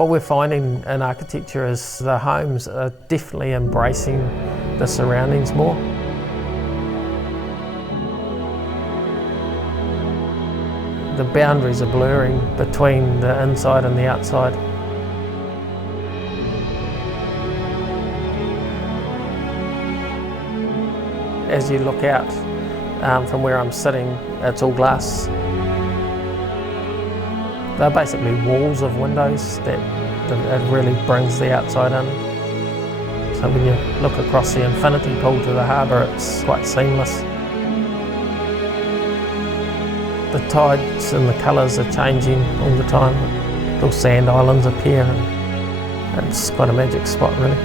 What we're finding in architecture is the homes are definitely embracing the surroundings more. The boundaries are blurring between the inside and the outside. As you look out from where I'm sitting, it's all glass. They're basically walls of windows that it really brings the outside in. So when you look across the infinity pool to the harbour, it's quite seamless. The tides and the colours are changing all the time. Little sand islands appear, and it's quite a magic spot really.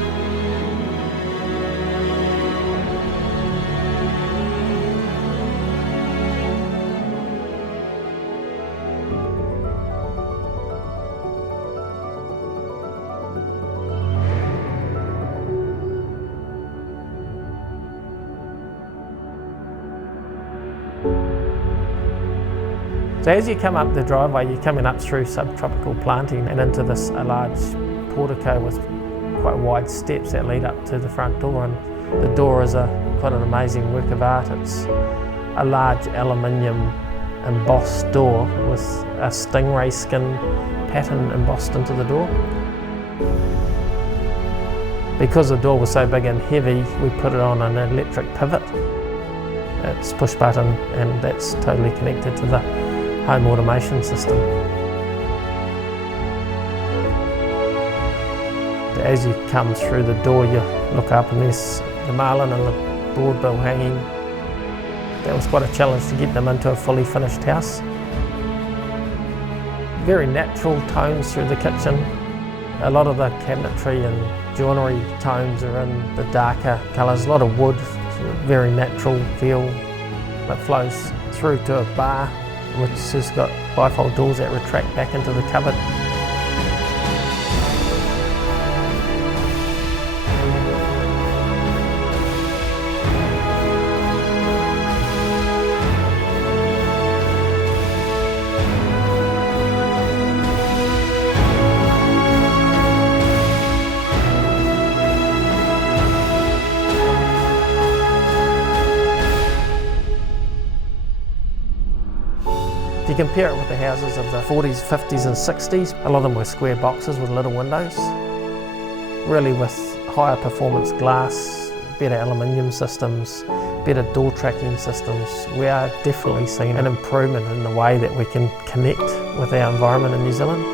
So as you come up the driveway, you're coming up through subtropical planting and into this large portico with quite wide steps that lead up to the front door. And the door is quite an amazing work of art. It's a large aluminium embossed door with a stingray skin pattern embossed into the door. Because the door was so big and heavy, we put it on an electric pivot. It's push button, and that's totally connected to the home automation system. As you come through the door, you look up and there's the marlin and the broadbill hanging. That was quite a challenge to get them into a fully finished house. Very natural tones through the kitchen. A lot of the cabinetry and joinery tones are in the darker colours. A lot of wood, very natural feel. It flows through to a bar, which has got bifold doors that retract back into the cupboard. If you compare it with the houses of the 40s, 50s and 60s, a lot of them were square boxes with little windows. Really with higher performance glass, better aluminium systems, better door tracking systems, we are definitely seeing an improvement in the way that we can connect with our environment in New Zealand.